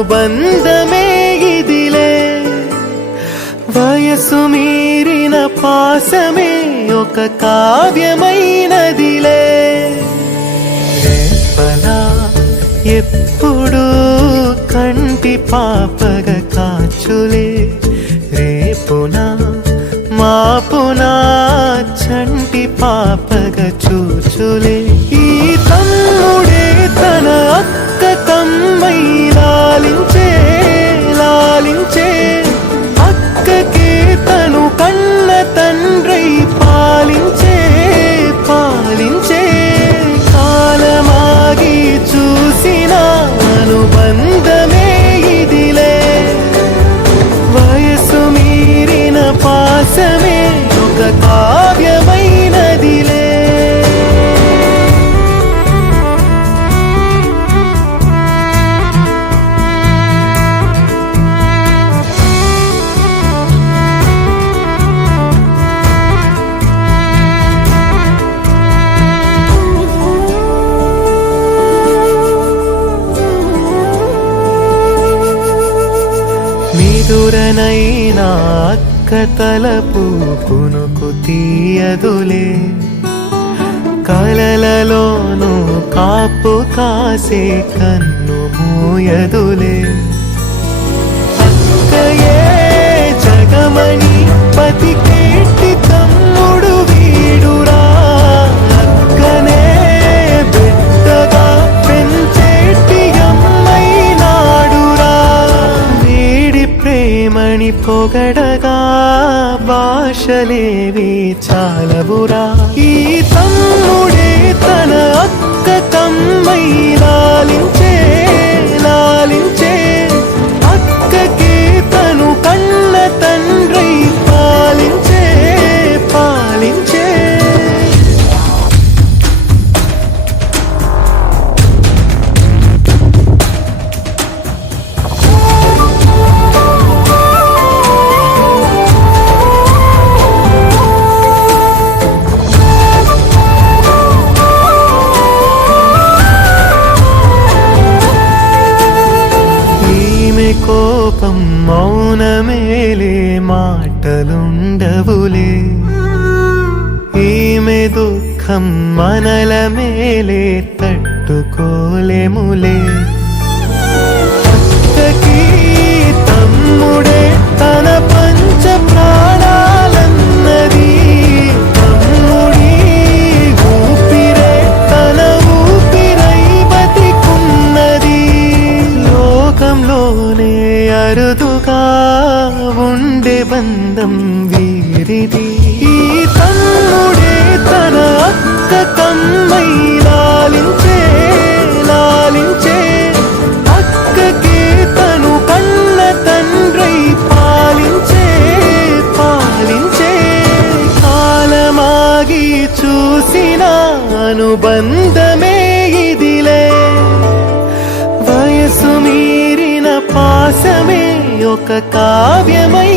అనుబంధమే ఇదిలే వయసు మీరిన పాసమే ఒక కావ్యమైనదిలే రేపనా ఎప్పుడు కంటి పాపగా కాచులే రేపునా మాపునా చంటి పాపగా చూచులే ఈ తమ్ముడే తన అక్క కమ్మై లాలించే లాలించే అక్కకే తను కన్న తండ్రై పాలించే పాలించే కాలమాగి చూసిన అనుబంధమే ఇదిలే వయసు మీరిన పాసమే ఒక కావ్యమైనదిలే మిదురనైనా అక్క తలపు కునుకు తీయదులే కలలలోనూ కాపు కాసే కన్ను మూయదులే అక్కయే జగమణి పతికేటి తమ్ముడు వీడురా అక్కనే బిడ్డగా పెంచేటి అమ్మైనాడురా వేడి ప్రేమని పొగడగా భాషలేవి చాలవురా ఈ తమ్ముడే తన అక్క కమ్మై లాలించే లాలించే అక్కకే తను కన్న తండ్రై పాలించే పాలించే కోపం మౌనమేలే మాటలుండవులే ఈమె దుఃఖం మనల మేలే తట్టుకోలేములే అక్కకి తమ్ముడే తన పంచ ప్రాణాలన్నది తమ్ముడి ఊపిరే తన ఊపిరై బతికున్నది లోకంలోనే అరుదుగా ఉండే బంధం వీరిది ఈ తమ్ముడే తన అక్క కమ్మై లాలించే లాలించే అక్కకే తను కన్న తండ్రై పాలించే పాలించే కాలమాగి చూసిన అనుబంధమే ఇదిలే వయసు మీరిన పాసమే ఒక కావ్యమై